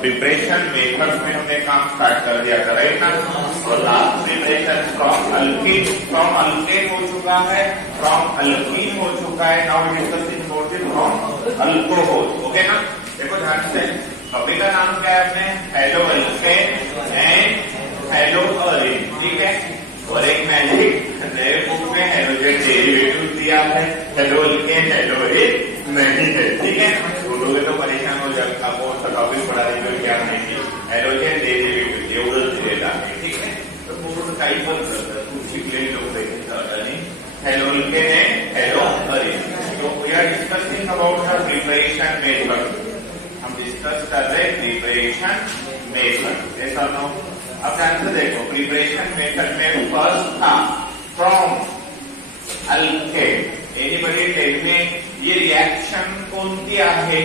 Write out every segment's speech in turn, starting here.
Preparation method में हमने काम स्टार्ट कर दिया था, राइट ना। और लास्ट प्रिपरेशन फ्रॉम अल्केन हो चुका है, फ्रॉम अल्कीन हो चुका है। Now discussing about the from alcohol, okay ना। देखो ध्यान से, टॉपिक का नाम क्या है अपने, hello alkane and halo Areen, ठीक है। और एक मैजिक नए बुक में हेलोजन डेरिवेटिव दिया है, हेलो अल्केन हेलो अरीन नहीं है, ठीक है। बोलोगे तो परेशान हो जाएगा, आपको टॉपिक पढ़ा देंगे क्या नहीं, हेलोजन डेरिवेटिव एवढं दिलेलं आहे, ठीक है। तो पूर्ण काही पण शिकलेले लोक देखेंगे halo alkane and halo arene. तो we are discussing about the preparation method, हम डिस्कस कर रहे प्रिपरेशन मेथड, ऐसा ना। अब ध्यान से देखो, प्रिपरेशन मेथड में फर्स्ट था from alkane. Anybody tell me ये रिएक्शन कोणती आहे,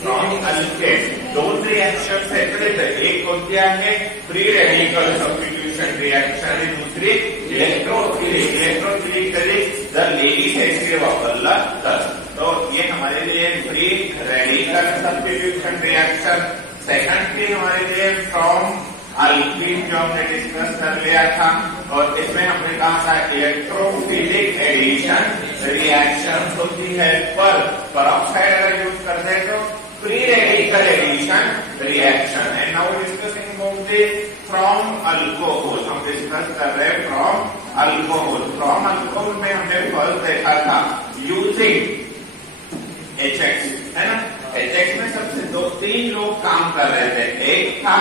फ्रॉम अल्केन। दोन रिएक्शन सेपरेट आहे, एक कोणती आहे फ्री रेडिकल सबस्टिट्यूशन रिएक्शन आणि दुसरी इलेक्ट्रोफिलिक। इलेक्ट्रोफिलिक कधी जर लेडीज एसिड वापरला तो ये हमारे लिए free radical substitution reaction. Second हमारे लिए फ्रॉम अल्कीन जो हमने डिस्कस कर लिया था, और इसमें हमने कहा था इलेक्ट्रोफिलिक एडिशन रिएक्शन होती है, पर परऑक्साइड अगर यूज करते हैं तो फ्री रेडिकल एडिशन रिएक्शन है। Now discussing about the from alcohol, हम डिस्कस कर रहे हैं फ्रॉम अल्कोहल। फ्रॉम अल्कोहल में हमने फर्स्ट देखा था यूजिंग HX, है ना। HX में सबसे तीन लोग काम कर रहे थे, एक था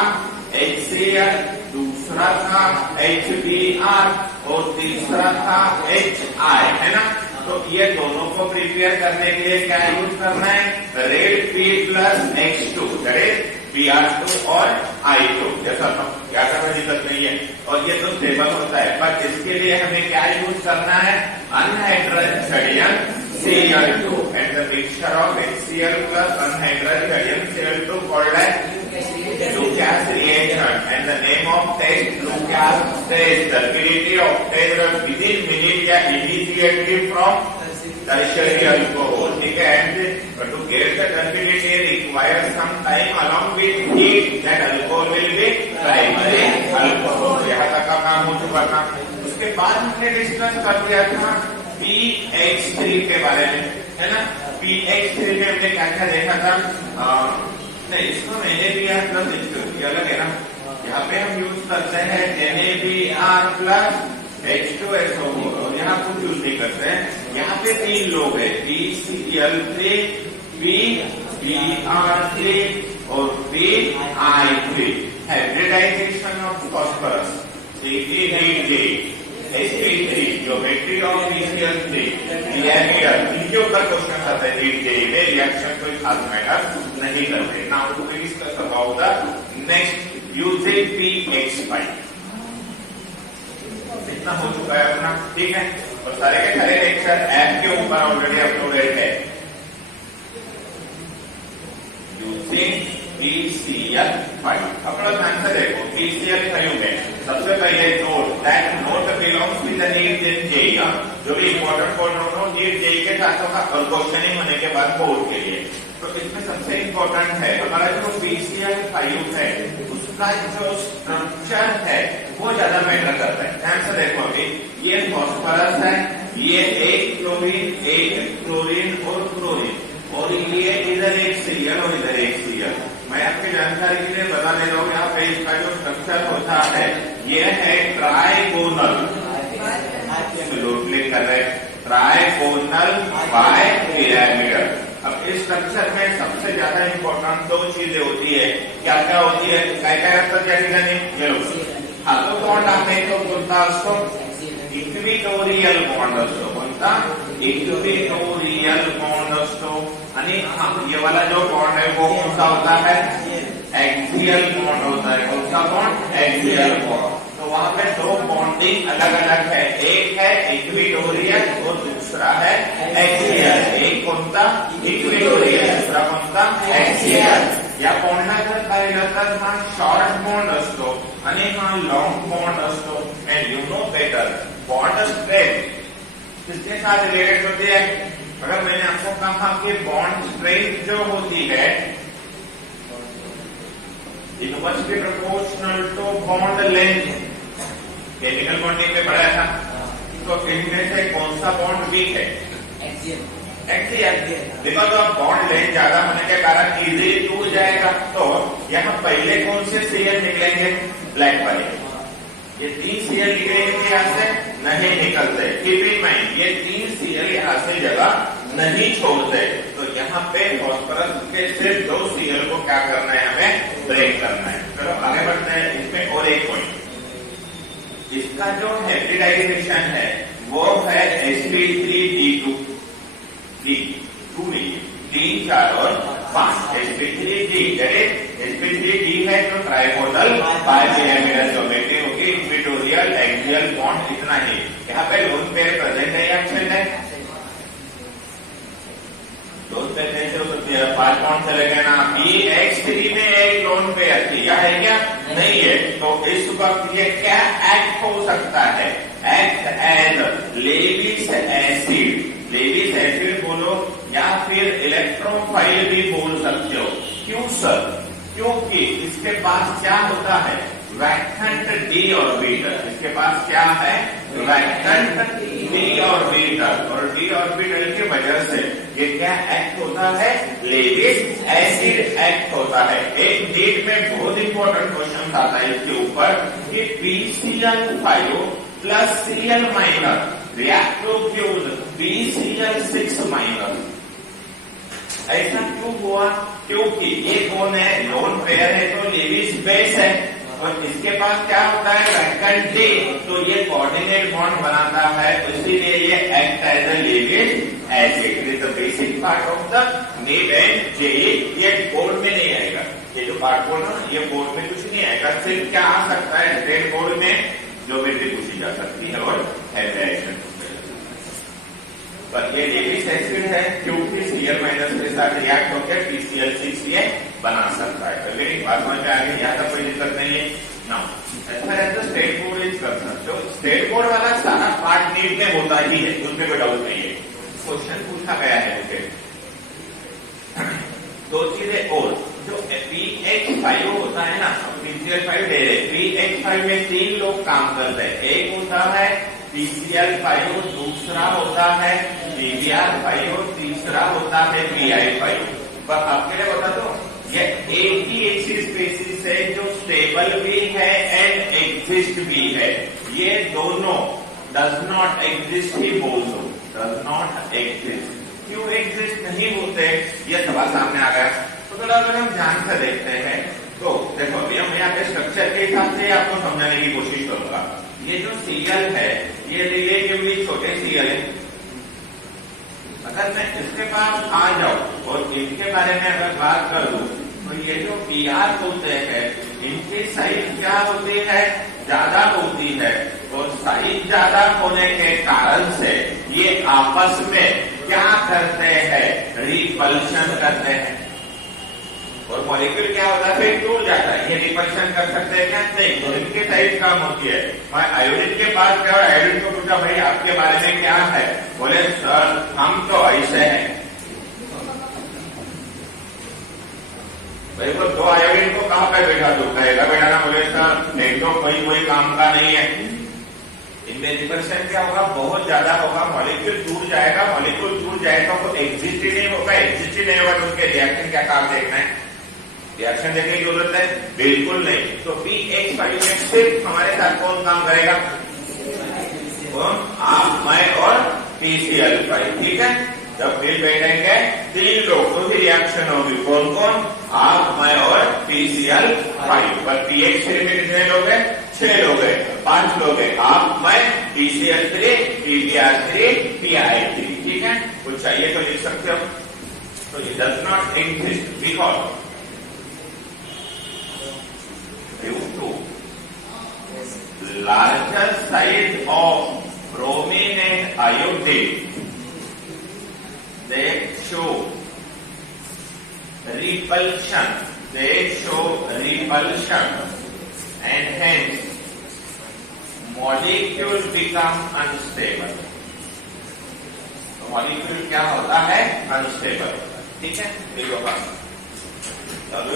HCl, दूसरा था HBr और तीसरा था HI, है ना। तो ये दोनों को प्रिपेयर करने के लिए क्या यूज करना है, red P plus X2 that is Br2 और I2, जैसा क्या करना दिक्कत नहीं है। और ये तो स्टेबल होता है, पर इसके लिए हमें क्या यूज करना है, अनहाइड्राइज्ड sodium Cl2 and the mixture of HCl plus unhydrogen sodium Cl2 called as Lucas reaction, and the name of test Lucas test. The ability obtained within minute या immediately from tertiary alcohol, ठीक है। And to get the durability requires some time along with heat, that alcohol will be primary alcohol। यहाँ तक का काम हो चुका था। उसके बाद हमने डिस्कस कर दिया था PX3 के बारे में, है ना। PX3 में हमने क्या क्या देखा था, नहीं इसको NaBr प्लस H2 अलग है ना। यहाँ पे हम यूज करते हैं NaBr प्लस H2SO4, और यहाँ कुछ यूज नहीं करते हैं। यहाँ पे तीन लोग हैं, PCl3, PBr3 और PI3। Hybridisation of phosphorus Sp3 जो बैटरी ऑफ PCl3 इनके ऊपर क्वेश्चन आता है नीट जेईई में, रिएक्शन कोई खास मैटर नहीं करते। Now to discuss about the next using PX5। इतना हो चुका है अपना, ठीक है। और सारे के सारे लेक्चर ऐप के ऊपर ऑलरेडी अपलोडेड है। यूजिंग PCl5, अपना ध्यान से देखो, PCl5 में सबसे पहले note, that note belongs with the NEET in JEE. जो भी इंपॉर्टेंट नोट हो नीट जेईई के साथ होगा और क्वेश्चनिंग होने के बाद बोर्ड के लिए। तो इसमें सबसे इंपॉर्टेंट है हमारा जो PCl5 है, उसका जो स्ट्रक्चर है वो ज्यादा मैटर करता है। ध्यान से देखो, अभी ये फॉस्फोरस है, ये एक क्लोरीन, एक क्लोरीन और क्लोरीन, और ये इधर एक Cl और इधर एक Cl। मैं आपकी जानकारी के लिए बता दे रहा हूँ, यहाँ पे इसका जो स्ट्रक्चर होता है ये है ट्राइगोनल, लोड क्लिक कर रहे हैं, ट्राइगोनल बाय पिरामिडल। अब इस स्ट्रक्चर में सबसे ज्यादा इंपॉर्टेंट दो चीजें होती है, क्या क्या होती है, काय काय असतात या ठिकाणी, ये लोग हा तो बॉन्ड आहे तो कोणता असतो, इक्विटोरियल बॉन्ड असतो। कोणता, इक्विटोरियल बॉन्ड असतो। आणि ये वाला जो बॉन्ड है वो कौन सा होता है, एक्सियल बॉन्ड होता है। कौन सा बॉन्ड, एक्सियल बॉन्ड। तो वहां पे दो बॉन्डिंग अलग अलग है, एक है इक्विटोरियल और दूसरा है एक्सियल। एक कौन सा, इक्विटोरियल, दूसरा कौन सा, एक्सियल। या बॉन्डला जर पाहिलं तर हा शॉर्ट बॉन्ड असतो आणि हा लॉन्ग बॉन्ड असतो। And you know better, bond strength किसके साथ रिलेटेड होती है। अगर मैंने आपको कहा कि बॉन्ड स्ट्रेंथ जो होती है must be proportional to bond length. Chemical bonding में पढ़ा था, तो इनमें से कौन सा बॉन्ड वीक है? Axial. Because of bond length ज्यादा होने के कारण इजीली टूट जाएगा। तो यहाँ पहले कौन से सीएल निकलेंगे? ब्लैक वाले। ये 3 सीएल निकलेंगे यहाँ से, नहीं निकलते। कीप इन माइंड, ये 3 सीएल यहाँ से जगह नहीं छोड़ते। तो यहाँ पे फॉस्फोरस के सिर्फ 2 सीएल को क्या करना है? हमें ब्रेक करना है। चलो आगे बढ़ते हैं। इसमें और एक पॉइंट, इसका जो हाइब्रिडाइजेशन है वो है sp3d2। 2 नहीं, 3, 4 और 5। sp3d sp3d है तो ट्राइपोडल बाइपिरामिडल ज्योमेट्री होगी। इक्वेटोरियल एक्सियल बॉन्ड इतना ही। यहाँ पे लोन पेयर प्रेजेंट है या एब्सेंट है? लोन पेयर कैसे हो सकती है? 5 बॉन्ड चले गए ना। BH3 में एक लोन पेयर थी, या है क्या? नहीं है। तो इस वक्त ये क्या एक्ट हो सकता है? Act as Lewis acid. Lewis acid बोलो या फिर इलेक्ट्रोफाइल भी बोल सकते हो। क्यों सर? क्योंकि इसके पास क्या होता है? Vacant d orbital. इसके पास क्या है? Vacant d orbital. और d ऑर्बिटल की वजह से ये क्या एक्ट होता है? लेविस एसिड एक्ट होता है। एक डेट में बहुत इंपॉर्टेंट क्वेश्चन आता है इसके ऊपर कि PCl5 plus Cl minus react to fuse BCl6 minus. ऐसा क्यों हुआ? क्योंकि ये कौन है? लोन पेयर है तो लेविस बेस है, और इसके पास क्या होता है? वैकेंट D, तो ये कोऑर्डिनेट बॉन्ड बनाता है, इसीलिए ये act as a Lewis acid. Is the basic part of the NEET and JEE. ये बोर्ड में नहीं आएगा, ये जो पार्ट बोल रहा ये बोर्ड में कुछ नहीं आएगा। सिर्फ क्या आ सकता है? स्टेट बोर्ड में ज्योमेट्री पूछी जा सकती है और हाइब्रिडाइजेशन। पर ये लेविस एसिड है क्योंकि Cl माइनस के साथ रिएक्ट होकर PCl6 ये बना सकता है। तो मेरी बात समझ में आ गई, यहाँ तक कोई दिक्कत नहीं है ना। ऐसा स्टेट बोर्ड इज कंसर्न, तो स्टेट बोर्ड वाला सारा पार्ट नीट में होता ही है, उसमें कोई डाउट नहीं है। क्वेश्चन पूछा गया है मुझे 2 चीजें और, जो PH5 होता है ना, PCl5 दे रहे। PH5 में 3 लोग काम करते हैं। एक होता है PCl5, दूसरा होता है PBr5 और तीसरा होता है PI5। पर आपके लिए बता दो, ये एक ही ऐसी स्पेसीज है जो स्टेबल भी है एंड एग्जिस्ट भी है। ये दोनों डज नॉट एग्जिस्ट ही बोल दो, डज नॉट एग्जिस्ट। क्यों एग्जिस्ट नहीं होते? ये सवाल सामने आ गया। तो चलो अगर हम ध्यान से देखते हैं तो देखो, हम यहाँ पे स्ट्रक्चर के हिसाब से आपको समझाने की कोशिश करूंगा। ये जो Cl है ये रिलेटिवली छोटे Cl है। अगर मैं इसके पास आ जाऊं और इनके बारे में अगर बात कर लूं तो ये जो Br होते हैं इनकी साइज क्या होती है? ज्यादा होती है, और साइज ज्यादा होने के कारण से ये आपस में क्या करते हैं? रिपल्शन करते हैं। और मॉलिक्यूल क्या होता है? फिर टूट जाता है। ये रिपल्शन कर सकते हैं क्या? नहीं। तो इनके साइज कम होती है। मैं आयोडीन के पास गया और आयोडीन को पूछा भाई आपके बारे में क्या है? बोले सर हम तो ऐसे हैं। भाई वो 2 आयोडीन को कहाँ पे बैठा दो? कहेगा बैठाना? बोले सर एक तो कोई काम का नहीं है। इनमें रिपल्शन क्या होगा? बहुत ज्यादा होगा। मॉलिक्यूल टूट जाएगा। मॉलिक्यूल टूट जाएगा तो एग्जिस्ट ही नहीं होगा। एग्जिस्ट ही नहीं होगा तो उसके रिएक्शन क्या काम देखना है? रिएक्शन देखने की जरूरत है? बिल्कुल नहीं। तो PH5 में सिर्फ हमारे साथ कौन काम करेगा? कौन? आप, मैं और PCl5। ठीक है। जब मिल बैठेंगे 3 लोग तो भी रिएक्शन होगी। कौन कौन? आप, मैं और PCl5। पर PH3 में कितने लोग हैं? 6 लोग हैं, 5 लोग हैं। आप, मैं, PCl3, PBr3, PI3। ठीक है। कुछ चाहिए तो लिख सकते हो। तो ये does not exist because due to larger size of bromine and iodine, they show repulsion. They show repulsion, and hence molecule become unstable. तो मॉलिक्यूल क्या होता है? अनस्टेबल। ठीक है। चलो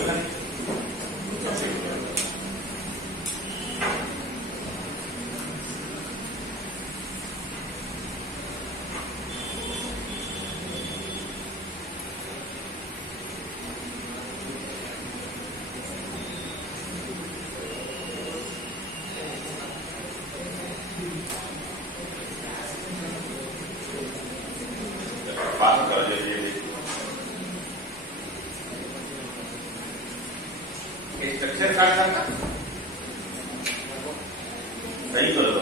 हे स्ट्रक्चर काढता का सही करतो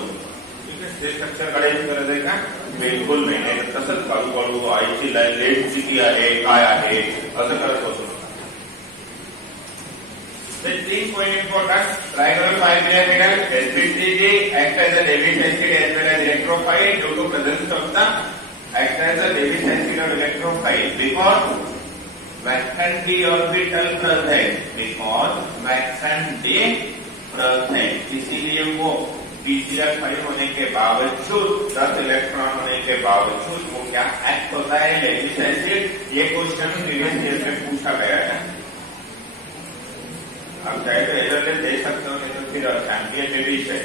ते स्ट्रक्चर काढायची गरज आहे का बिलकुल नाही तसंच हळूहळू आईची लेट किती आहे काय आहे असं करत बसू नका तीन point important triangular bipyramidal SBCD act as a Lewis acid as well as electrophile due to presence of the act as a Lewis acid or electrophile because Matson's orbital present इसीलिए वो BCl5 होने के बावजूद 10 electron होने के बावजूद वो क्या एक्ट होता है लेविस एसिड। ये क्वेश्चन प्रीवियस ईयर में पूछा गया है, आप चाहे तो एरर दे सकते हो नहीं तो फिर चैंपियन में भी है।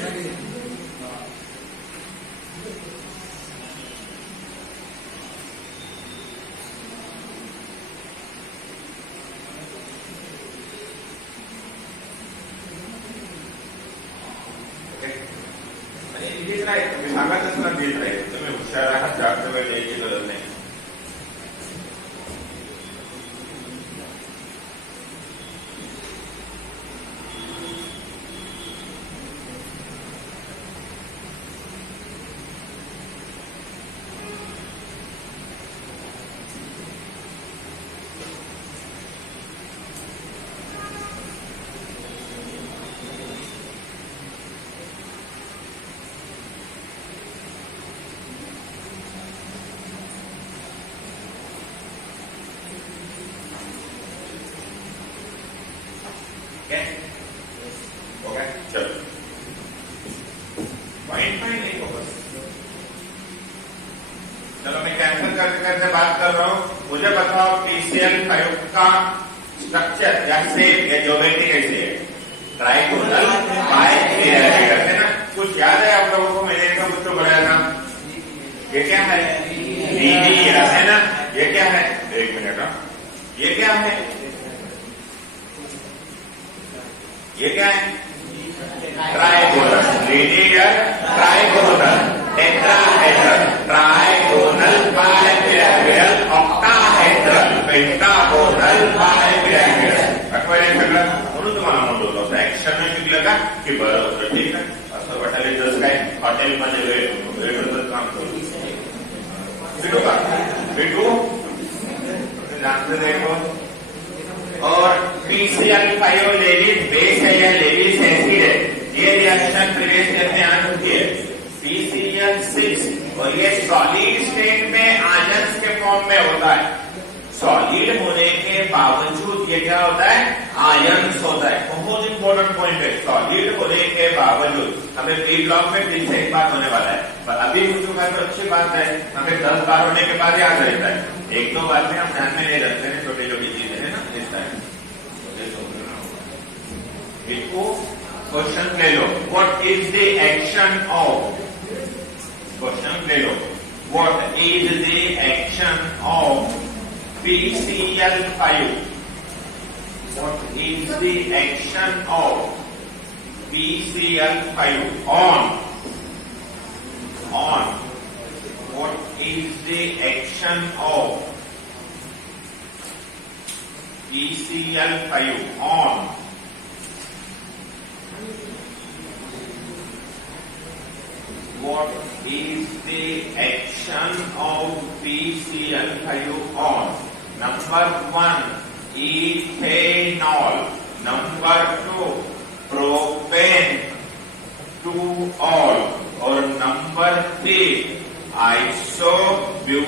सांगायचं तुला देत राहील तुम्ही हुशार आहात जास्त वेळ द्यायची गरज नाही। चलो मैं कैंसिल करके बात कर रहा हूं। मुझे बताओ PCl5 का स्ट्रक्चर या शेप या ज्योमेट्री कैसी है? ट्राइगोनल बाइपिरामिडल है ना। कुछ याद है आप लोगों को? मैंने इसका कुछ तो बताया था। ये क्या है? लीनियर है ना। ये क्या है? एक मिनट, ये क्या है? ये क्या है? Trigonal, linear, trigonal, tetrahedral, trigonal bipyramidal, octahedral, pentagonal bipyramidal. आठवलं सगळं? म्हणून तुम्हाला म्हणतो होतो ऍक्शन में शिकलं का की बरं होतं, ठीक आहे। असं वाटायला जसं काय हॉटेलमध्ये वेळेवर काम करू भेटू का? भेटू जास्त देखो। और PCl5 लेविस बेस है या लेविस एसिड है, ये रिएक्शन प्रीवियस ईयर में आ चुकी है। PCl6 और ये सॉलिड स्टेट में आयंस के फॉर्म में होता है। सॉलिड होने के बावजूद ये क्या होता है? आयंस होता है। बहुत इंपॉर्टेंट पॉइंट है, सॉलिड होने के बावजूद। हमें प्री ब्लॉक में फिर से एक बार होने वाला है, पर अभी हो चुका है तो अच्छी बात है। हमें 10 बार होने के बाद याद रहता है, एक दो बार में हम ध्यान में नहीं रखते हैं छोटी छोटी चीजें है ना। इसको क्वेश्चन ले लो, what is the action of, question ले लो, what is the action of PCl5, what is the action of PCl5 on what is the action of PCl5 on what is the action of PCl5 on? Number 1 ethanol, number 2 propane 2-ol और number 3 isobutyl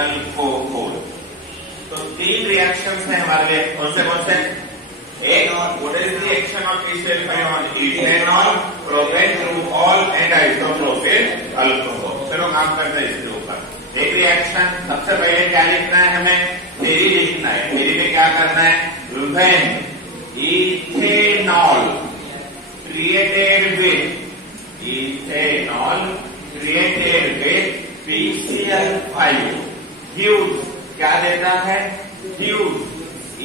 alcohol. तो 3 reactions हैं हमारे लिए, कौन से? एक, what is the action of PCl5 on ethanol, propane 2-ol and isopropyl alcohol. चलो काम करते हैं इसके ऊपर। एक रिएक्शन, सबसे पहले क्या लिखना है हमें? थ्योरी लिखना है। थ्योरी में क्या करना है? When ethanol created with ethanol created with PCl5 gives, क्या देता है? gives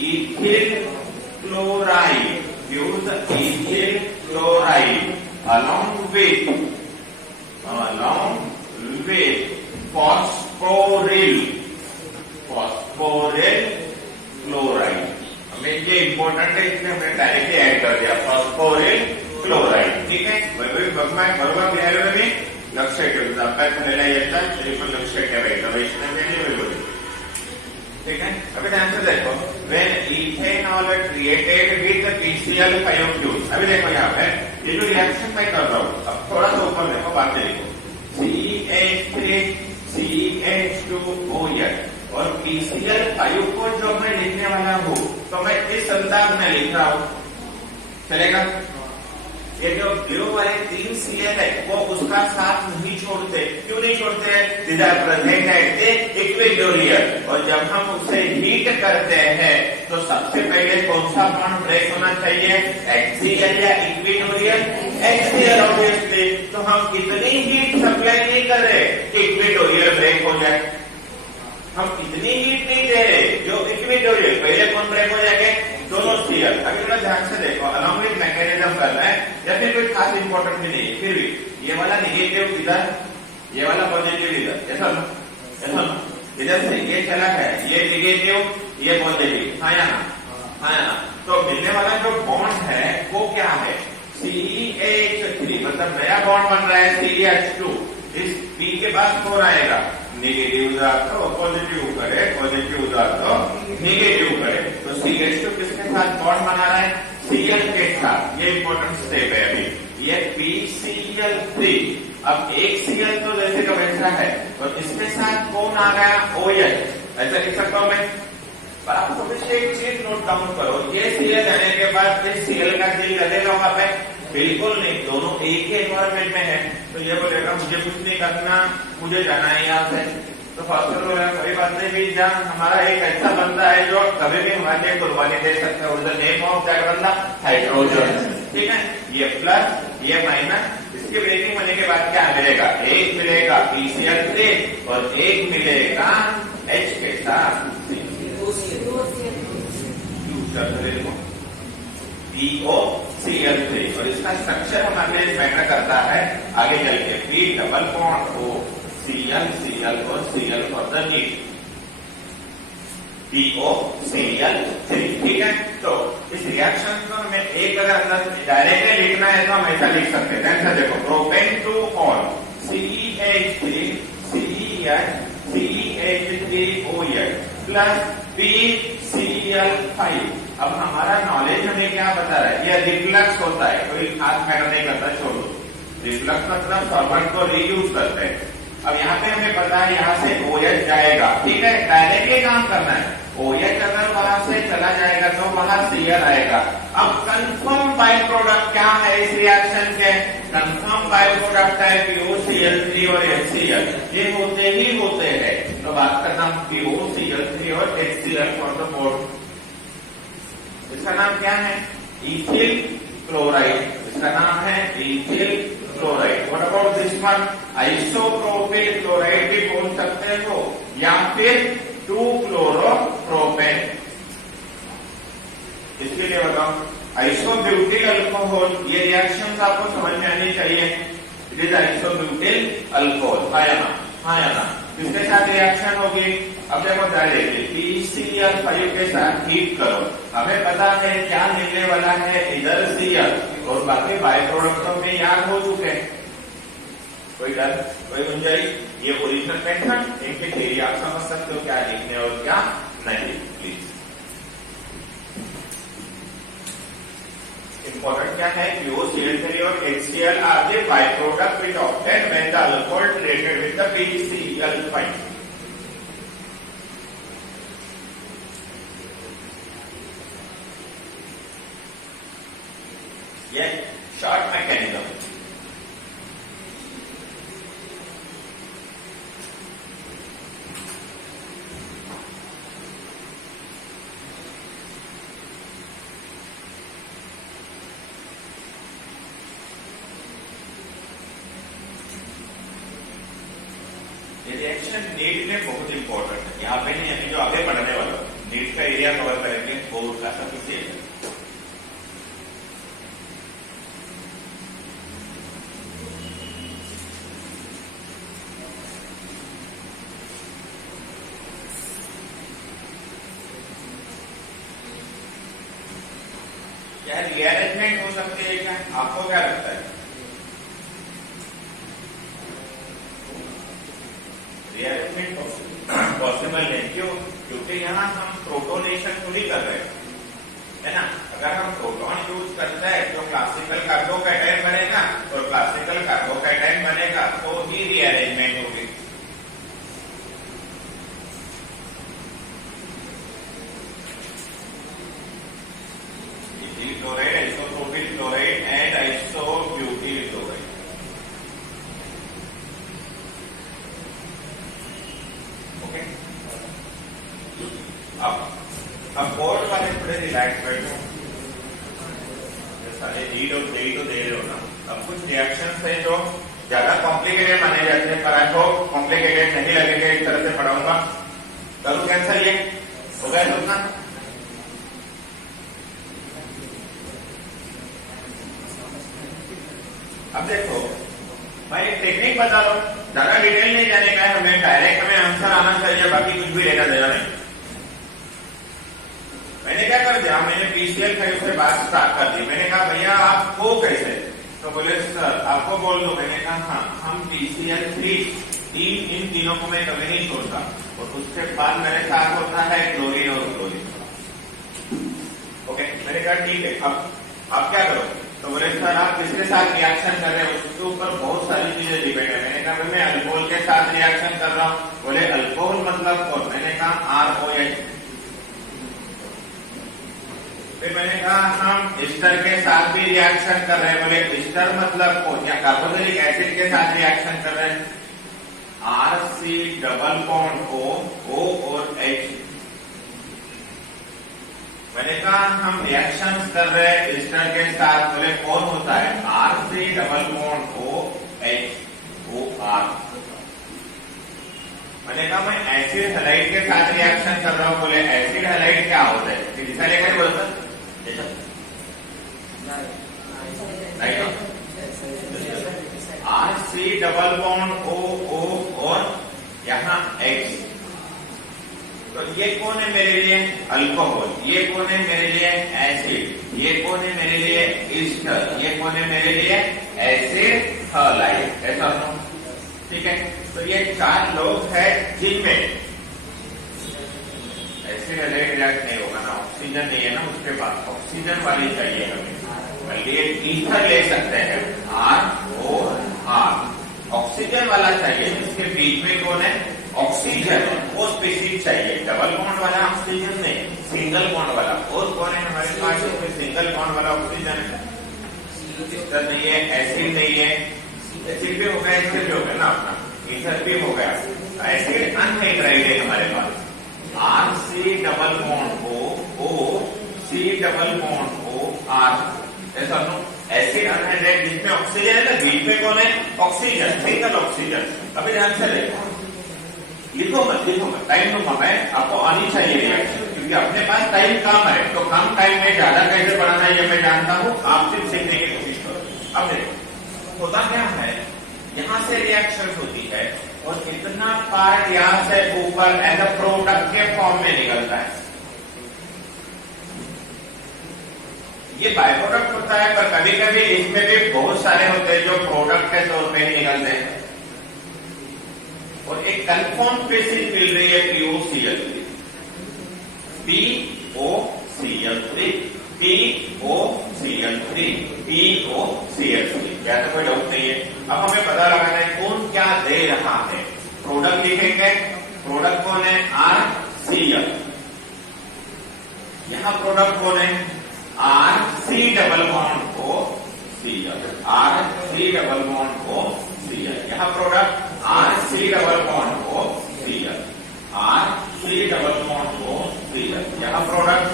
ethyl chloride, gives ethyl chloride along with phosphoryl chloride। ये इंपॉर्टेंट है, इसलिए हमने डायरेक्टली ऐड कर दिया फॉस्फोरिल क्लोराइड. ठीक आहे. बरोबर लिहायला मी लक्ष ठेवतो. अभ्यास झालेला याचा तरी पण लक्ष ठेवायचं. वैष्णवी वेगळं. ठीक है. अभी ध्यान से देखो, when ethanol created with PCl5 अभी देखो यहाँ पे ये जो रिएक्शन मैं कर रहा हूँ, अब थोड़ा सा ऊपर देखो, बातें लिखो. CH3 CH2OH और PCl5 को जो मैं लिखने वाला हूँ तो मैं इस अंदाज में लिख रहा हूँ. चलेगा. ये जो ब्लू वाले 3 Cl है वो उसका साथ नहीं छोड़ते. क्यों नहीं छोड़ते? These are present at the equatorial. और जब हम उसे हीट करते हैं तो सबसे पहले कौन सा बॉन्ड ब्रेक होना चाहिए? एक्सियल या इक्वेटोरियल? Axial obviously. तो हम इतनी हीट सप्लाई नहीं कर रहे कि इक्वेटोरियल ब्रेक हो जाए. हम इतनी हीट नहीं दे रहे जो इक्वेटोरियल. पहले कौन ब्रेक हो जाएंगे? दोनों Cl. अभी थोड़ा ध्यान से देखो, अलॉन्ग विद मैकेनिज्म करना है या फिर कोई खास इंपॉर्टेंट भी नहीं है. फिर भी ये वाला निगेटिव इधर, ये वाला पॉजिटिव इधर, ऐसा ना इधर से ये चला है, ये निगेटिव, ये पॉजिटिव. हाँ या ना. तो मिलने वाला जो बॉन्ड है वो क्या है? CH3, मतलब नया बॉन्ड बन रहा है CH2. इस P के बाद 4 आएगा. नेगेटिव उधार तो पॉजिटिव करे, पॉजिटिव उधार तो नेगेटिव करे. तो CH2 किसके साथ बॉन्ड बना रहा है? Cl के साथ. ये इंपॉर्टेंट स्टेप है. अभी ये PCl3. अब एक Cl तो जैसे का वैसा है, तो इसके साथ कौन आ गया? OH. ऐसा लिख सकता हूं मैं. पर आप थोड़ी सी एक चीज नोट डाउन करो, ये Cl जाने के बाद इस Cl का दिल लगेगा वहां पे? बिल्कुल नहीं. दोनों एक ही एनवायरमेंट में है. तो ये बोलेगा मुझे कुछ नहीं करना, मुझे जाना है यहाँ से. तो फास्टर बोलेगा कोई बात नहीं भी, जहाँ हमारा एक ऐसा बंदा है जो कभी भी हमारे लिए कुर्बानी दे सकता है. नेम ऑफ दैट बंदा हाइड्रोजन. ठीक है. ये प्लस, ये माइनस. इसके ब्रेकिंग होने के बाद क्या मिलेगा? एक मिलेगा PCl3 और एक मिलेगा H के साथ POCl3. और इसका स्ट्रक्चर हमारे लिए मैटर करता है आगे चल के. P double bond O Cl और Cl for the need. POCl3. ठीक है. तो इस रिएक्शन को हमें एक अगर अंदर डायरेक्टली लिखना है तो हम ऐसा लिख सकते हैं. ऐसा देखो, propane two on CH3 CH3OH plus PCl5. अब हमारा नॉलेज हमें क्या बता रहा है? ये रिफ्लक्स होता है. कोई खास मैटर नहीं करता. छोड़ो. रिफ्लक्स मतलब सॉल्वेंट को रीयूज करते हैं. अब यहाँ पे हमें पता है यहाँ से OH जाएगा. ठीक है. डायरेक्टली काम करना है. OH अगर वहां से चला जाएगा तो वहां Cl आएगा. अब कंफर्म बाय प्रोडक्ट क्या है इस रिएक्शन के? कंफर्म बाय प्रोडक्ट है POCl3 और HCl. ये होते ही होते हैं. तो बात करना POCl3 और HCl फॉर द बोर्ड. इसका नाम क्या है? Ethyl chloride. इसका नाम है ethyl chloride. What about this one? Isopropyl chloride भी बोल सकते हो या फिर 2-क्लोरोप्रोपेन. इसके लिए बताओ, आइसोब्यूटिल अल्कोहल. ये रिएक्शन आपको समझ में आनी चाहिए. It is isobutyl alcohol. हाँ या ना. किसके साथ रिएक्शन होगी? अब देखो डायरेक्टली PCl5 के साथ हीट करो. हमें पता है क्या मिलने वाला है. इधर Cl और बाकी बाय प्रोडक्ट तो हमें याद हो चुके हैं. कोई डर, कोई गुंजाइश? ये ओरिजिनल पैटर्न, इनके थ्योरी आप समझ सकते हो क्या लिखने और क्या नहीं. प्लीज इंपॉर्टेंट क्या है? POCl3 और HCl are the by product which obtain when the alcohol related with the PCl5. ये शॉर्ट मैकेनिज्म. रिएक्शन नीट में बहुत इंपॉर्टेंट है. यहाँ पे नहीं है, जो आगे पढ़ने वाला नीट का एरिया कवर करेंगे वो उसका सफिशिएंट है. क्या रीअरेंजमेंट हो सकती है क्या? आपको क्या लगता है? रीअरेंजमेंट पॉसिबल नहीं। क्यों? क्योंकि यहाँ हम प्रोटोनेशन थोड़ी कर रहे हैं, है ना। अगर हम प्रोटॉन यूज करते हैं तो क्लासिकल कार्बोकैटायन बनेगा, और क्लासिकल कार्बोकैटायन बनेगा तो ही रीअरेंजमेंट होगी। Ethyl chloride, isopropyl chloride and isobutyl chloride. Okay, अब बोर्ड वाले थोड़े रिलैक्स बैठो, सारे रीड और दे तो दे रहे हो ना। अब कुछ रिएक्शंस है जो ज्यादा कॉम्प्लिकेटेड माने जाते हैं, पर आई होप कॉम्प्लिकेटेड नहीं लगेगा इस तरह से पढ़ाऊंगा। करूं कैंसर? ये हो गया सुनना। अब देखो, मैं एक टेक्निक बता रहा हूं, ज्यादा डिटेल नहीं जाने का है हमें, डायरेक्ट हमें आंसर आना चाहिए, बाकी कुछ भी लेना देना नहीं। मैंने क्या कर दिया, मैंने पीसीएल 5 से बात स्टार्ट कर दी। मैंने कहा भैया आप हो कैसे? तो बोले सर आपको बोल दो। मैंने कहा हाँ, हम पीसीएल 3 इन तीनों को मैं कभी नहीं छोड़ता, और उसके बाद मेरे साथ होता है क्लोरीन और क्लोरीन। ओके, मैंने कहा ठीक है, अब आप क्या करो? तो बोले सर आप किसके साथ रिएक्शन कर रहे हैं? उसके ऊपर बहुत सारी चीजें डिपेंड है। मैंने कहा मैं अल्कोहल के साथ रिएक्शन कर रहा हूँ। बोले अल्कोहल मतलब कौन? मैंने कहा ROH। फिर मैंने कहा हम एस्टर के साथ भी रिएक्शन कर रहे हैं। बोले एस्टर मतलब कौन? या कार्बोक्सिलिक एसिड के साथ रिएक्शन कर रहे हैं। RC डबल बॉन्ड O और H। मैंने कहा हम रिएक्शन कर रहे हैं एस्टर के साथ। बोले कौन होता है? RC double bond OH। मैंने कहा मैं एसिड हैलाइड के साथ रिएक्शन कर रहा हूँ। बोले एसिड हैलाइड क्या होता है? किसका लेकर बोलता RC डबल बॉन्ड O और यहाँ H। तो ये कौन है मेरे लिए? अल्कोहल। ये कौन है मेरे लिए? एसिड। ये कौन है मेरे लिए? ईस्टर। ये कौन है मेरे लिए? Acid halide. ऐसा ठीक है। तो ये 4 लोग हैं जिनमें एसिड हैलाइड रिएक्ट नहीं होगा ना, ऑक्सीजन नहीं है ना, उसके बाद ऑक्सीजन वाली चाहिए हमें। ये ईथर ले सकते हैं ROR, ऑक्सीजन वाला चाहिए। इसके बीच में कौन है? ऑक्सीजन। वो स्पेसिफिक चाहिए, डबल बॉन्ड वाला ऑक्सीजन नहीं, सिंगल बॉन्ड वाला। और कौन है हमारे पास? इसमें सिंगल बॉन्ड वाला ऑक्सीजन है। ईथर नहीं है, एसिड नहीं है। एसिड भी हो गया, इससे भी हो गया ना अपना, ईथर भी हो गया। एसिड अनहाइड्राइड है हमारे पास। RC double bond O C double bond O R। ऐसा एसिड अनहाइड्राइड जिसमें ऑक्सीजन है ना, बीच में कौन है? Oxygen, single oxygen. अभी ध्यान से लिखो मत, टाइम दूंगा मैं, आपको आनी चाहिए रिएक्शन, क्योंकि अपने पास टाइम कम है। तो कम टाइम में ज्यादा कैसे बढ़ाना है ये मैं जानता हूँ, आप सिर्फ सीखने की कोशिश करो। अब देखो होता क्या है, यहाँ से रिएक्शन होती है और इतना पार्ट यहाँ से ऊपर एज अ प्रोडक्ट के फॉर्म में निकलता है। ये बाय प्रोडक्ट होता है, पर कभी कभी इसमें भी बहुत सारे होते हैं जो प्रोडक्ट के तौर पे ही निकलते हैं। और एक कंफर्म स्पीशीज मिल रही है POCl3, POCl3, POCl3। क्या तो कोई डाउट नहीं है। अब हमें पता लगाना है कौन क्या दे रहा है। प्रोडक्ट लिखेंगे, प्रोडक्ट कौन है? RCl। यहाँ प्रोडक्ट कौन है? RC double bond OCl, RC double bond OCl। यहाँ product RC double bond OCl, RC double bond OCl। यहाँ प्रोडक्ट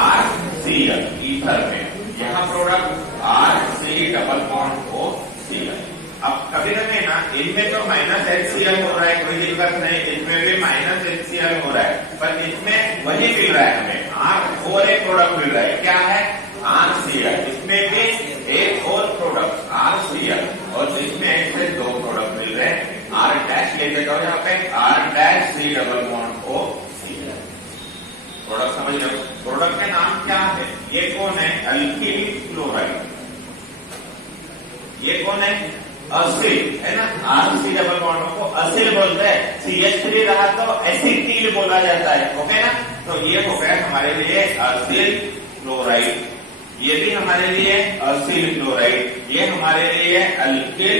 RCl ईथर में, यहाँ product RC double bond OCl। अब कभी कभी ना इनमें तो माइनस HCl हो रहा है, कोई दिक्कत नहीं, इसमें भी माइनस HCl हो रहा है, पर इसमें वही मिल रहा है हमें R और एक प्रोडक्ट मिल रहा है। क्या है? RCl। इसमें भी एक और प्रोडक्ट RCl, और इसमें एक से 2 प्रोडक्ट मिल रहे हैं। R डैश ले देता हूँ यहाँ पे, R dash C double bond OCl। Product समझ लो, प्रोडक्ट का नाम क्या है? ये कौन है? Alkyl chloride. ये कौन है? असिल है ना, आरसी डबल बॉन्ड को असिल बोलते हैं। CH3 रहा तो एसिटिल बोला जाता है, ओके ना। तो ये हो गया हमारे लिए असिल क्लोराइड, ये भी हमारे लिए असिल क्लोराइड, ये हमारे लिए अल्किल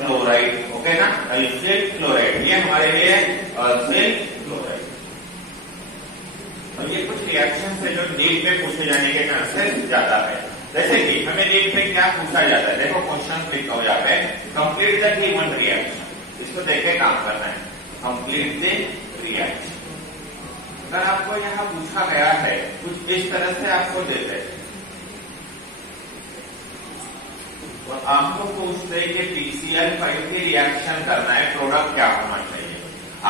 क्लोराइड, ओके ना, अल्किल क्लोराइड, ये हमारे लिए असिल क्लोराइड। और ये कुछ रिएक्शन है जो नीट में पूछे जाने के चांसेस ज्यादा है। जैसे कि हमें नीट में क्या पूछा जाता है, देखो क्वेश्चन लिखा हो जाता है, कंप्लीट द गिवन रिएक्शन। इसको देख के काम करना है, कंप्लीट द रिएक्शन। अगर आपको यहाँ पूछा गया है कुछ इस तरह से आपको देते हैं और आपको पूछते हैं कि PCl5 की रिएक्शन करना है, प्रोडक्ट क्या होना चाहिए।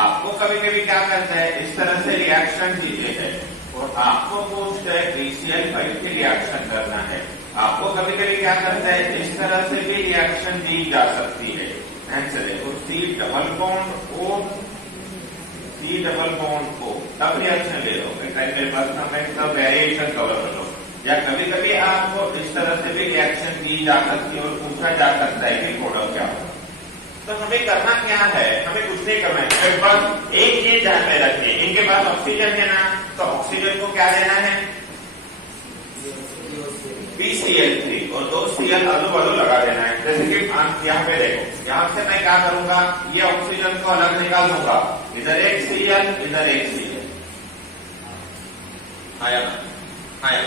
आपको कभी कभी क्या करता है, इस तरह से रिएक्शन दीजिए है और आपको पूछते हैं PCl5 की रिएक्शन करना है। आपको कभी कभी क्या करता है, इस तरह से भी रिएक्शन दी जा सकती है। आंसर है C double bond O, C double bond O, तब रिएक्शन ले लो, मेरे पास ना मैं सब वेरिएशन कवर कर लो। या कभी कभी आपको इस तरह से भी रिएक्शन दी जा सकती है और पूछा जा सकता है कि प्रोडक्ट क्या होगा। तो हमें करना क्या है, हमें कुछ नहीं करना है, बस एक चीज ध्यान में रखिए, इनके पास ऑक्सीजन है ना, तो ऑक्सीजन को क्या देना है? PCl3 और 2 Cl आजू बाजू लगा देना है। जैसे कि यहाँ पे देखो, यहाँ से मैं क्या करूंगा, ये ऑक्सीजन को अलग निकाल दूंगा, इधर एक Cl, इधर एक Cl, आया आया।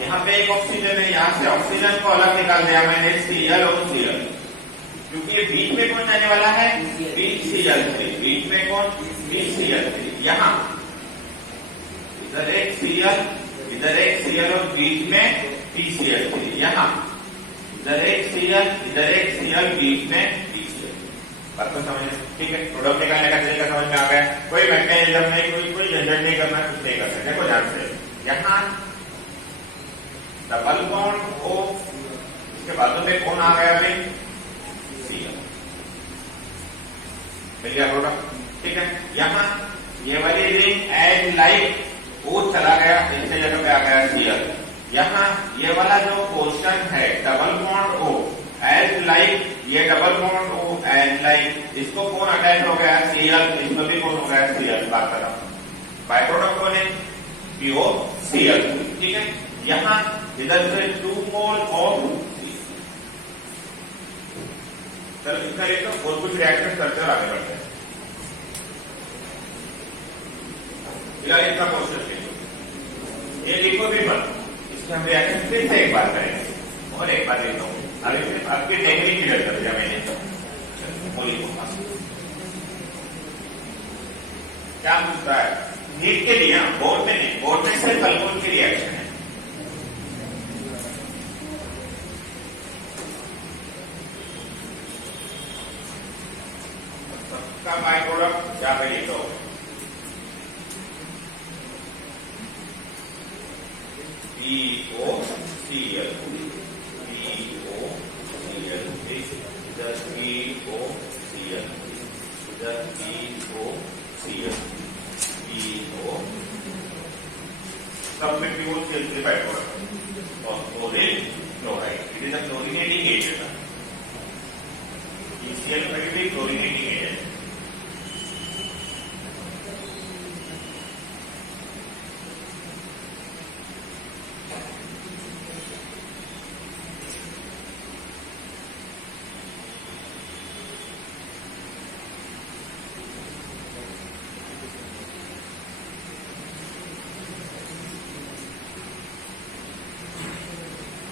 यहाँ पे एक ऑक्सीजन है, यहाँ से ऑक्सीजन को अलग निकाल दिया मैंने, Cl और Cl, क्योंकि ये बीच में कौन जाने वाला है? PCl3, बीच में कौन? PCl3। यहाँ इधर एक Cl, इधर एक Cl और बीच में PCl3, यहाँ इधर एक Cl, इधर एक Cl, बीच में PCl। बात को समझ, ठीक है। प्रोडक्ट निकालने का तरीका समझ में आ गया, कोई मैकेनिज्म नहीं, कोई झंझट नहीं करना, कुछ नहीं कर सकते। देखो ध्यान से, यहाँ डबल बॉन्ड O, इसके बाजू में कौन आ गया भाई? Cl, मिल गया प्रोडक्ट, ठीक है। यहाँ ये वाली रिंग एज लाइक O चला गया, इससे जगह पे आ गया Cl। यहाँ ये वाला जो पोर्शन है double bond O as like, ये double bond O as like, इसको कौन अटैच हो गया? Cl, इसमें भी कौन हो गया? Cl। बात कर रहा हूं, बाय प्रोडक्ट कौन है? POCl, ठीक है। यहाँ इधर से 2 मोल ऑफ, चलो इतना लिख लो और कुछ रिएक्शन करते और आगे बढ़ते हैं। फिलहाल इतना क्वेश्चन लिखो, ये लिखो भी मत, इसमें हम रिएक्शन फिर से एक बार करेंगे और एक बार लिखता हूँ, अभी आपकी टेक्निक क्लियर कर दिया मैंने। वो लिखो, क्या पूछता है नीट के लिए, बोर्ड में नहीं, बोर्ड में सिर्फ अल्कोहल की रिएक्शन है। का बाय प्रोडक्ट क्या पे लिखो, POCl, POCl, इधर POCl, इधर POCl, PO, सब में POCl से बाय प्रोडक्ट और chlorine chloride, it is a chlorinating agent. PCl में भी क्लोरीनेटिंग एजेंट।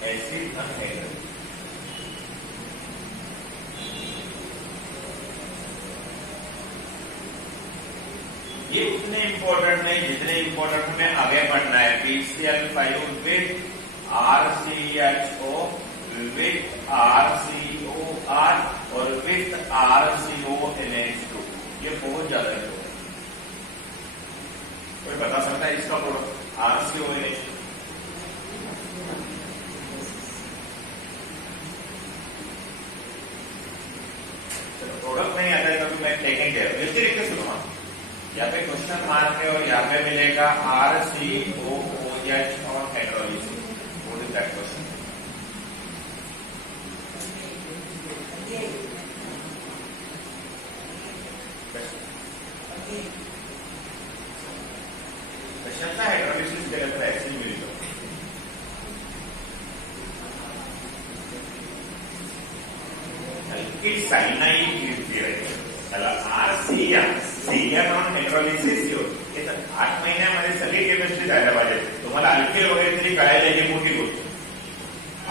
एसिड अनहाइड्रेट, ये उतने इंपॉर्टेंट नहीं जितने इंपॉर्टेंट हमें आगे बढ़ना है। PCl5 with RCHO, with RCOR और विथ RCONH2, ये बहुत ज्यादा है। कोई बता सकता है इसका प्रोडक्ट? RCONH, प्रोडक्ट नहीं आता है तो मैं टेकिंग केयर, इस तरीके से सुना यहाँ पे क्वेश्चन मार्क है और यहाँ पे मिलेगा RCOOH और hydrolysis. What is that question? कशाचा हायड्रोलिसिस केलं तर ऍक्सिड मिळतो? अल्किल सायनाइड त्याला RCN ऑन हायड्रोलिसिस हे तर 8 महिन्यामध्ये सगळी केमिस्ट्री जायला पाहिजे। तुम्हाला अल्किल वगैरे तरी कळायला ही मोठी गोष्ट।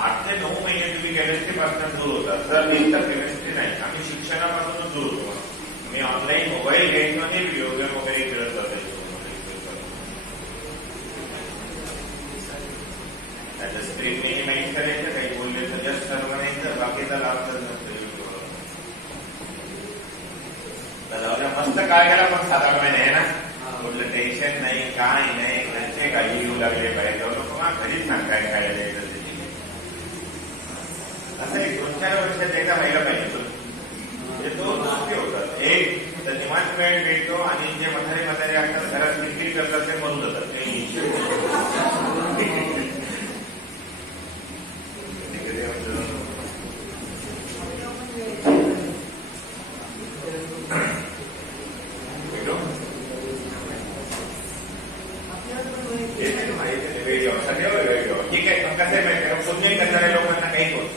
8 ते 9 महिने तुम्ही केमिस्ट्री पासून दूर होता। जर इतर केमिस्ट्री नाही, आम्ही शिक्षणापासूनच दूर होतो। मी ऑनलाईन मोबाईल घ्यायचो आणि व्हिडिओ गेम वगैरे खेळत असायचो। त्याचं स्क्रीन मिनिमाइज करायचं, काही बोलले तर जस्ट सर्व म्हणायचं, बाकीचा लाभ तर नसतो। मस्त काय केला पण 7-8 महिने आहे ना, कुठलं टेन्शन नाही, काय नाही, घरचे काही येऊ लागले बाहेर जाऊ नको, घरीच सांग काय खायला द्यायचं। असं एक 2-4 वर्षात एकदा व्हायला पाहिजे। दोन गोष्टी होतात, एक तर निवांत वेळ मिळतो आणि जे म्हातारे असतात घरात किरकिर करतात ते मरून जातात। ठीक आहे, मग कसं आहे पुण्य करणाऱ्या लोकांना काही होत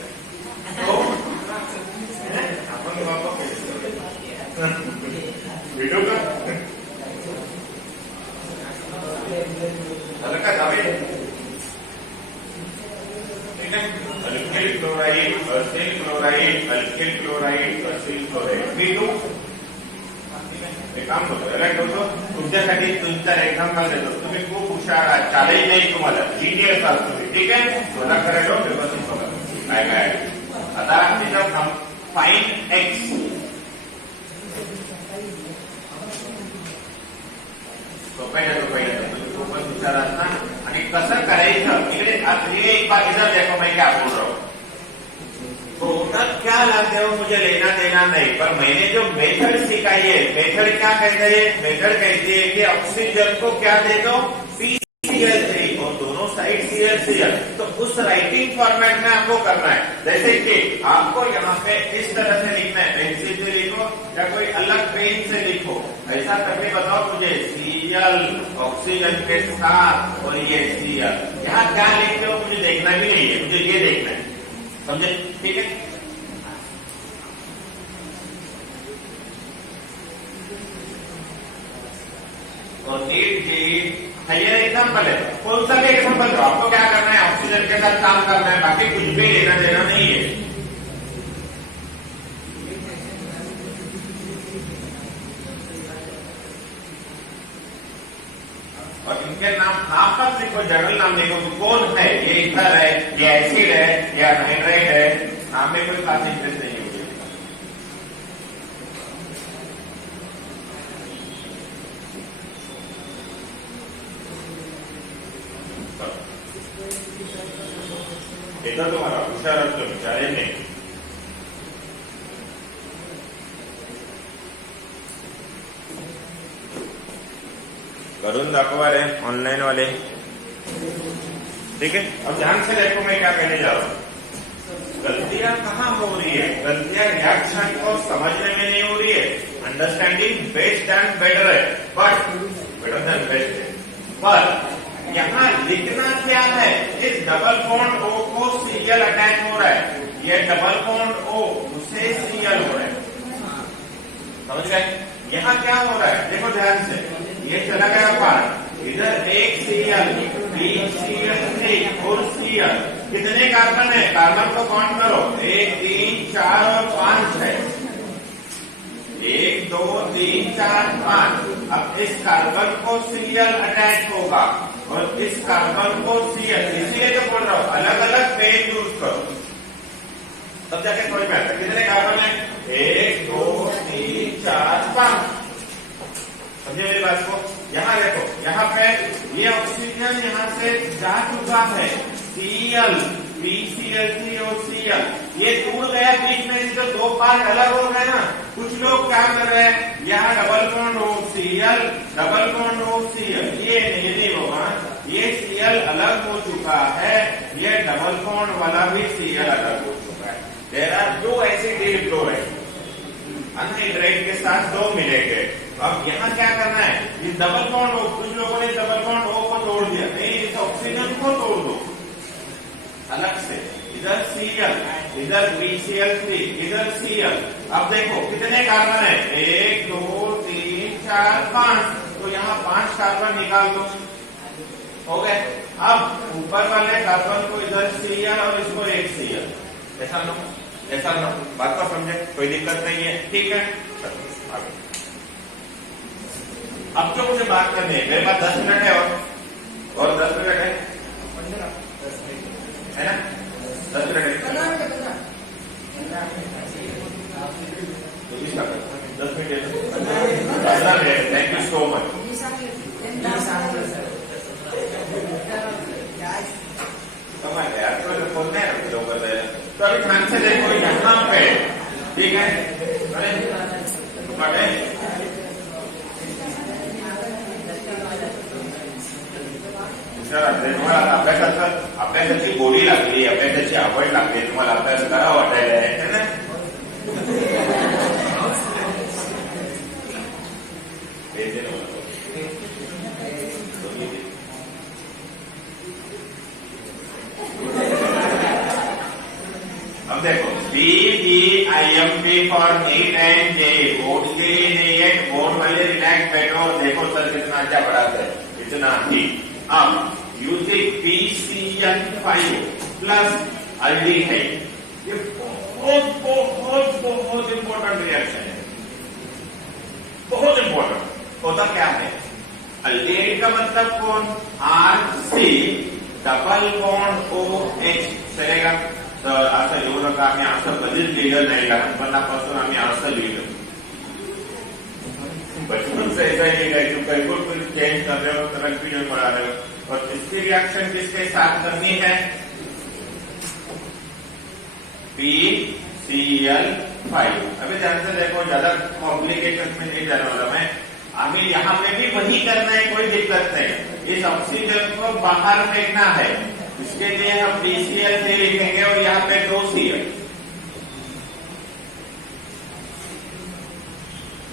आपण व्हिडिओ का झालं का जावे? ठीक आहे, alkyl chloride, Aseel chloride, alkyl chloride, Aseel chloride V2 काम करतो, याला ठेवतो तुमच्यासाठी। तुमचा एक्झाम्पल देतो, तुम्ही खूप हुशार आहात, चालही नाही तुम्हाला, जीटीएस आहात तुम्ही, ठीक आहे? मला करायला व्यवस्थित बघा काय काय। आता तिथं फाइंड एक्स, तुम्ही खूपच हुशार आहात ना, आणि कसं करायचं इकडे एक बार इधर देखो, मैं क्या बोल रहा हूँ। तो तब क्या लाते हो मुझे लेना देना नहीं, पर मैंने जो मेथड सिखाई है, मेथड क्या कहते हैं? मेथड कहती है कि ऑक्सीजन को क्या दे दो, PCl3 और दोनों साइड ClCl। तो उस राइटिंग फॉर्मेट में आपको करना है। जैसे कि आपको यहाँ पे इस तरह से लिखना है, पेंसिल से लिखो या कोई अलग पेन से लिखो, ऐसा करके बताओ मुझे Cl ऑक्सीजन के साथ और ये Cl। यहाँ क्या लिखते हो मुझे देखना भी नहीं है, मुझे ये देखना है, समझे? ठीक है, और हाइयर एग्जाम्पल है, कौन सा भी एग्जाम्पल दो, आपको क्या करना है, ऑक्सीजन के साथ काम करना है, बाकी कुछ भी लेना देना नहीं है। और इनके नाम पर लिखो, जनरल नाम लिखो, कौन है, ये इथर है, ये एसिड है या नाइट्राइट है, नाम में कोई खास इंटरेस्ट नहीं होगी। इधर तुम्हारा हुशार असतो, विचारे नहीं। करून दाखवा रहे ऑनलाइन वाले, ठीक है? अब ध्यान से देखो मैं क्या कहने जा रहा हूँ। गलतियां कहाँ हो रही है? गलतियां रिएक्शन को समझने में नहीं हो रही है। अंडरस्टैंडिंग बेस्ट एंड बेटर है, बट बेटर देन बेस्ट है, पर यहाँ लिखना क्या है, इस डबल बॉन्ड O को Cl अटैच हो रहा है, ये डबल बॉन्ड O उसे Cl हो रहा है, समझ गए? यहाँ क्या हो रहा है देखो ध्यान से, ये चला गया पार्ट, इधर एक Cl, CL3 और Cl, कितने कार्बन है? कार्बन को काउंट करो, 1 3 4 और 5 है, 1 2 3 4 5। अब इस कार्बन को Cl अटैच होगा और इस कार्बन को Cl, इसीलिए तो बोल रहा हूं अलग अलग पेन यूज करो, तब जाके समझ में आता है। कितने कार्बन है? 1 2 3 4 5, समझे मेरी बात को? यहाँ देखो, यहाँ पे ये ऑक्सीजन यहाँ से जा चुका है, Cl BCl3 और Cl, ये टूट गया बीच में, इसके दो पार्ट अलग हो गए ना। कुछ लोग क्या कर रहे हैं, यहाँ double bond OCl, double bond OCl, ये नहीं होगा, ये Cl अलग हो चुका है, ये डबल बॉन्ड वाला भी Cl अलग हो चुका है। देयर आर दो एसिड क्लोराइड, अनहाइड्राइड के साथ दो मिलेंगे। अब यहाँ क्या करना है, ये डबल बॉन्ड O, कुछ लोगों ने डबल बॉन्ड O को तोड़ दिया, नहीं इस ऑक्सीजन को तोड़ दो अलग से, इधर Cl, इधर BCl3, इधर Cl। अब देखो कितने कार्बन है, 1 2 3 4 5, तो यहाँ 5 कार्बन निकाल दो, हो गए। अब ऊपर वाले कार्बन को इधर Cl और इसको एक Cl, ऐसा लो, ऐसा लो, बात को समझे, कोई दिक्कत नहीं है, ठीक है। आगे अब जो मुझे बात करनी है, मेरे पास 10 मिनट है और 10 मिनट है, है ना, 10 मिनट है, 10 minute, thank you so much. समझ गया, तो बोलते हैं ना लोग, तो अभी ध्यान से देखो यहाँ पे, ठीक है, अभ्यासाची गोडी लागली, अभ्यासाची आवड लागली, तुम्हाला अभ्यास करा वाटायला है ना। अब देखो BDIMP for 8 and J, board के लिए नहीं है, बोर्ड वाले रिलैक्स बैठो, देखो सर कितना अच्छा पढ़ाता है, इतना ही। अब यूजिंग PCl5 प्लस अल्डिहाइड, ये बहुत बहुत बहुत इंपॉर्टेंट रिएक्शन है, बहुत इंपॉर्टेंट। होता क्या है, अल्डिहाइड का मतलब कौन, RC डबल बॉन्ड OH चलेगा। तर असं येऊ नका, आम्ही असं कधीच लिहिलं नाही, लहानपणापासून आम्ही असं लिहिलं, बचपन से ऐसा ही लिखा, कहीं को कुछ चेंज कर रहे हो, कन्फ्यूजन पड़ा रहे हो। और इसकी रिएक्शन किसके साथ करनी है, PCl5। अभी ध्यान से देखो, ज्यादा कॉम्प्लिकेशन में नहीं जाने वाला मैं, हमें यहाँ पे भी वही करना है, कोई दिक्कत नहीं। इस ऑक्सीजन को बाहर फेंकना है, इसके लिए हम BCl3 लिखेंगे और यहाँ पे 2 Cl।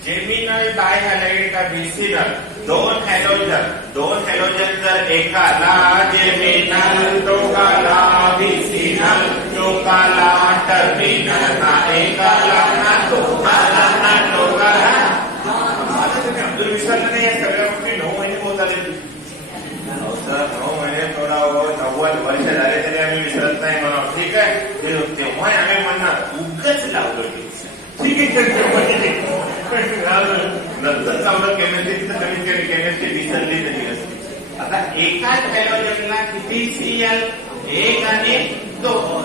जेमिनल डायहॅलाइड का BCl, दोन हॅलोजन जर एकाला जेमिनल, टोकाला BCl, टोकाला टर्मिनल, ना एकाला ना टोकाला ना टोकाला। अब्दुल विसरलं नाही, सगळ्या गोष्टी 9 महिने होत आले, 9 महिने थोडा 90 वर्ष झाले तरी आम्ही विसरत नाही म्हणून, ठीक आहे। तेव्हा आम्ही म्हणणार उगाच लावलं, ठीक आहे, नंतर चावलं केमिस्ट्री, तर कमीत कमी केमिस्ट्री विसरली तरी असते। आता एकाच हॅलोजनला किती Cl, 1 आणि 2,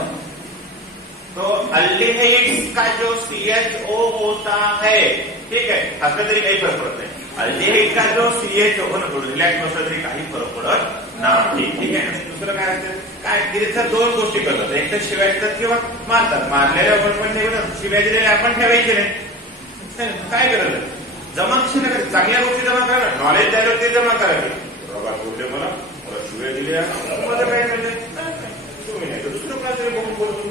तो अल्डिहाइड्स का जो CHO होता है, ठीक है, असं तरी काही फरक पडत नाही। अल्डिहाइड का जो CHO हो ना, थोडं रिलॅक्स बसलं तरी काही फरक पडत नाही, ठीक आहे। दुसरं काय असतं, काय गिरीच्या 2 गोष्टी करतात, एक तर शिवाय देतात किंवा मारतात, मारलेल्या आपण पण ठेवतात, शिवाय दिलेल्या आपण ठेवायचे नाही, काय करायचं, जमा कशाला करायचं, चांगल्या गोष्टी जमा करा, नॉलेज द्यायला ते जमा करायचे। बाबा बोलले मला शिवाय दिल्या, मला काय करायचं, तुम्ही नाही तर दुसरं काय तरी बघून बोलतो,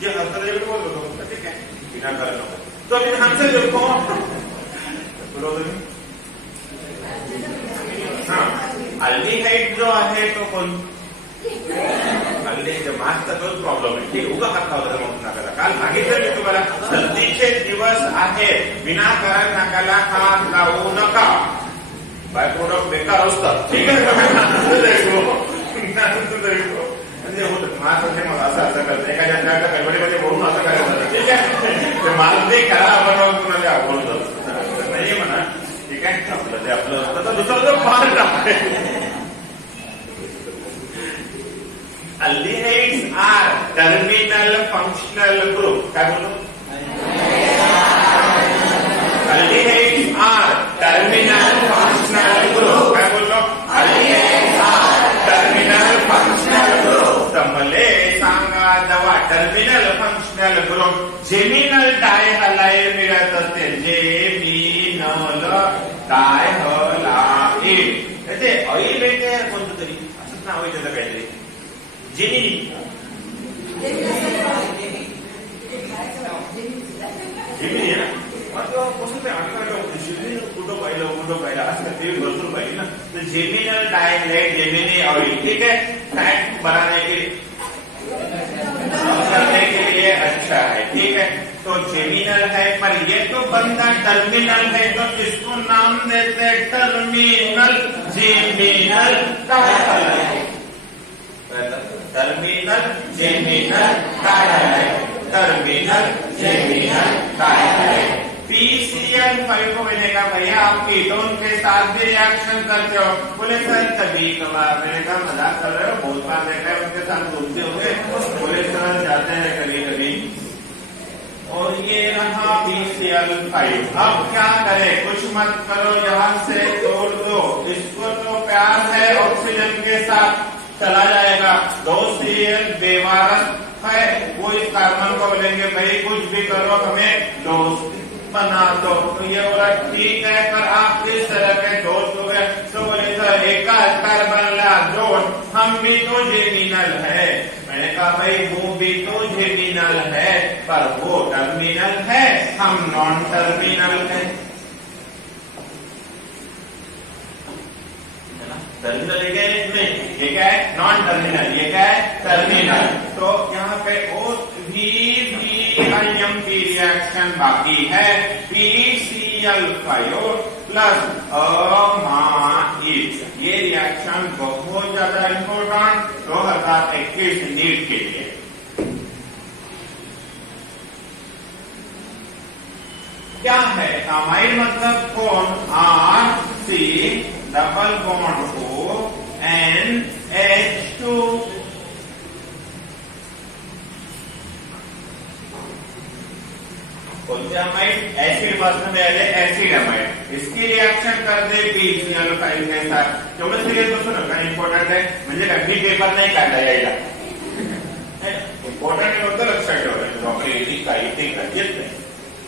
जे हस्ताकडे बोलतो, ठीक आहे, विनाकारण नको, तो मी आन्सर देतो बरोबर। हा, अल्डिहाइड जो आहे तो कोण, अल्डिहाइड मास्कचा तोच प्रॉब्लेम आहे, ठीक, उगा हात लावला मग नाकाला, काल सांगितलं मी तुम्हाला, सर्दीचे दिवस आहेत, विनाकारण नाकाला हात लावू नका, बाय प्रोडक्ट बेकार असतात, ठीक आहे। म्हणजे होतं मास्क म्हणजे मग असं करतं, एखाद्या गडबडीमध्ये बोलून असं करायचं, ठीक आहे, मास्क ते करा, आपण कुणाला आवडतं नाही म्हणा, ठीक आहे, आपलं ते आपलं तसं दुसरं जो पार्ट आहे। Aldehydes are terminal functional group, काय बोलतो, aldehydes are terminal functional group, काय बोलतो, aldehydes are terminal functional group. तर मले सांग सांगू इच्छिता काहीतरी जेमिनी जेमिनी आहे ना मग कसं ते आम्ही कुठं पाहिलं असं ते भरपूर पाहिजे ना तो जेमिनल डायलेट जेमिनी ऑयल ठीक है फैट बनाने के लिए अच्छा है ठीक है तो जेमिनल है पर ये तो बंदा टर्मिनल है तो इसको नाम देते terminal geminal terminal geminal terminal geminal PCl5 को मैंने कहा भैया आप कीटोन के साथ भी रिएक्शन करते हो बोले सर कभी कभार मैंने कहा मजाक कर रहे हो बहुत बार देखा है उनके साथ घूमते हुए बोले सर जाते हैं कभी कभी और ये रहा PCl5 अब क्या करें कुछ मत करो यहाँ से तोड़ दो इसको तो प्यार है ऑक्सीजन के साथ चला जाएगा 2 Cl बेवारस है वो इस कार्बन को बोलेंगे भाई कुछ भी करो हमें दोस्त बना दो तो ये बोला ठीक है पर आप किस तरह के दोस्त हो गए तो बोले सर एक कार्बन ला जोड़ हम भी तो जेमिनल है मैंने कहा भाई वो भी तो जेमिनल है पर वो टर्मिनल है हम नॉन टर्मिनल है टर्मिनल इसमें ये क्या है नॉन टर्मिनल ये क्या है टर्मिनल तो यहाँ पे IMP रिएक्शन बाकी है PCl5 प्लस अमाइड ये रिएक्शन बहुत ज्यादा इम्पोर्टेंट 2021 नीट के लिए क्या है अमाइड मतलब कौन RC double bond O NH2 amide acid वास्तव में एसिड अमाइड इसकी रिएक्शन कर दे PCl5 के साथ तेवढं सिरियस बसू नका इम्पॉर्टंट आहे म्हणजे काय मी पेपर नाही काढला यायला इम्पॉर्टंट होतं लक्षात ठेवायचं आपली येते काही ते येत नाही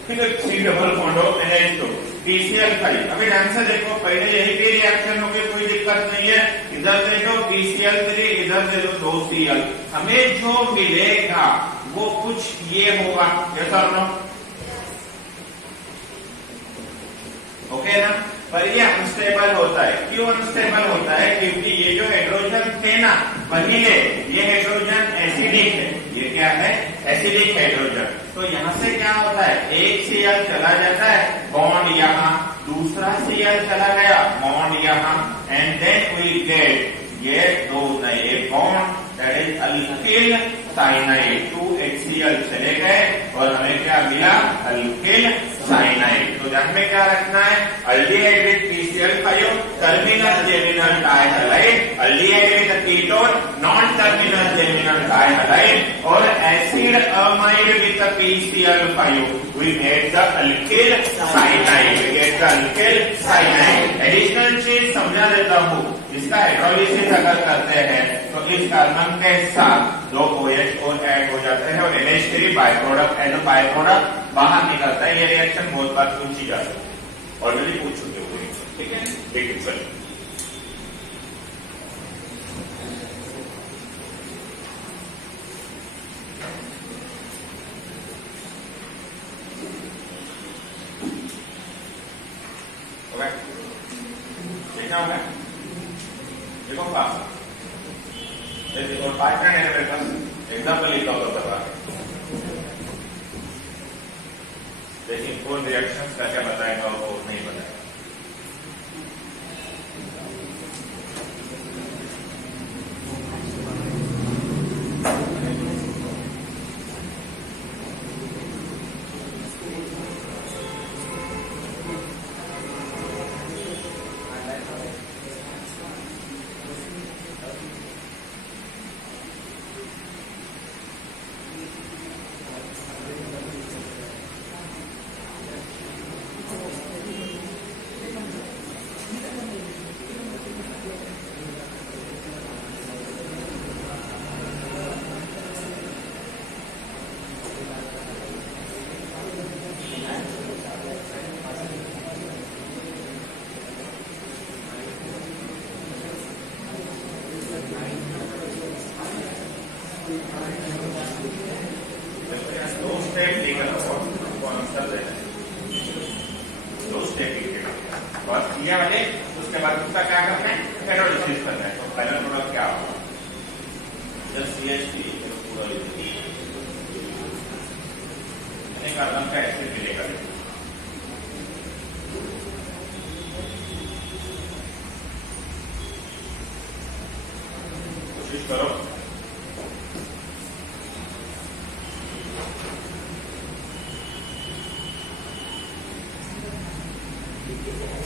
ठीक है C double bond of NH2 PCl5 अभी ढंग से देखो पहले यही भी रिएक्शन होगी कोई दिक्कत नहीं है इधर देखो PCl3 इधर दे दो 2 Cl हमें जो मिलेगा वो कुछ ये होगा कैसा ना ओके ना पर ये अनस्टेबल होता है क्यों अनस्टेबल होता है क्योंकि ये जो हाइड्रोजन थे ना पहले ये हाइड्रोजन एसिडिक है ये क्या है एसिडिक हाइड्रोजन तो यहाँ से क्या होता है एक Cl चला जाता है बॉन्ड यहाँ दूसरा Cl चला गया बॉन्ड यहाँ एंड देन वी गेट ये दो नए bond that is alkyl cyanide 2 HCl चले गए और हमें क्या मिला अल्किल साइनाइड तो ध्यान में क्या रखना है aldehyde with PCl5 terminal geminal dihalide aldehyde with ketone non terminal geminal dihalide और acid amide with PCl5 we get the alkyl cyanide we get the alkyl cyanide additional चीज समझा देता हूँ इसका हाइड्रोलिसिस अगर करते हैं तो इस कार्बन के साथ 2 OH और ऐड हो जाते हैं और NH3 byproduct as a byproduct बाहर निकलता है ये रिएक्शन बहुत बार पूछी जाती है ऑलरेडी पूछ चुके हो ठीक है ठीक है चलिए क्या होगा देखो पास और 5 मिनट है मेरे पास एग्जाम्पल लिखा होगा बता लेकिन कौन रिएक्शन क्या क्या बताएगा और कौन नहीं बताएगा दो स्टेप लेकर आंसर देना है, दो स्टेप लिखेगा बस ये वाले। उसके बाद उसका क्या करना है, हेड्रोलिसिस करना है। तो फाइनल प्रोडक्ट क्या होगा, जब CH3 पूरा कार्बन का एसिड मिलेगा। कोशिश करो।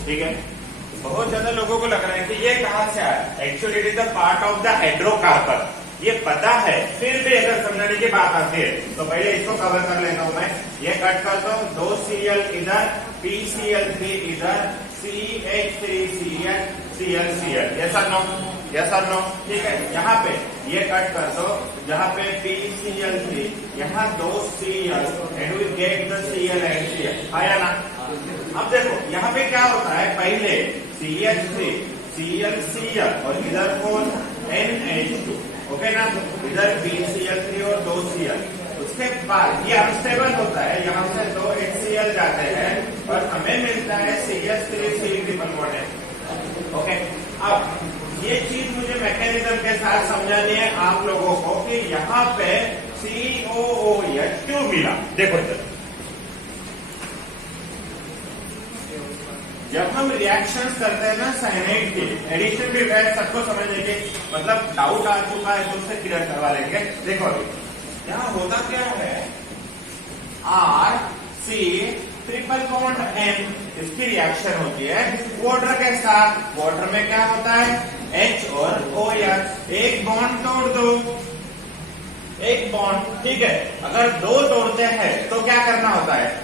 ठीक है, बहुत ज्यादा लोगों को लग रहा है कि ये कहां से आया। Actually it is the part of the hydrocarbon, ये पता है, फिर भी अगर समझने की बात आती है तो पहले इसको कवर कर लेता हूं मैं। ये कट करता हूं, 2 Cl इधर, PCl3 इधर, CH3Cl, ClCl, यस और नो, यस और नो। ठीक है, यहाँ पे ये कट कर दो, यहाँ पे PCl3, यहाँ 2 Cl and we get the Cl and Cl, आया ना। अब देखो यहाँ पे क्या होता है, पहले CH3 ClCl और इधर कौन NH2, ओके ना, इधर BCl3 और 2 Cl। उसके बाद ये अनस्टेबल होता है, यहाँ से 2 HCl जाते हैं और हमें मिलता है CH3C≡। ओके, अब ये चीज मुझे मैकेनिज्म के साथ समझानी है आप लोगों को कि यहाँ पे COOH क्यों मिला। देखो इधर, जब हम रिएक्शन करते हैं ना साइनाइड के, एडिशन भी गैस सबको समझ लेंगे, मतलब डाउट आ चुका है तो उससे क्लियर करवा लेंगे। देखो अभी यहाँ होता क्या है, RC≡N, इसकी रिएक्शन होती है वाटर के साथ। वाटर में क्या होता है, H और OH, एक बॉन्ड तोड़ दो, एक बॉन्ड। ठीक है, अगर 2 तोड़ते हैं तो क्या करना होता है,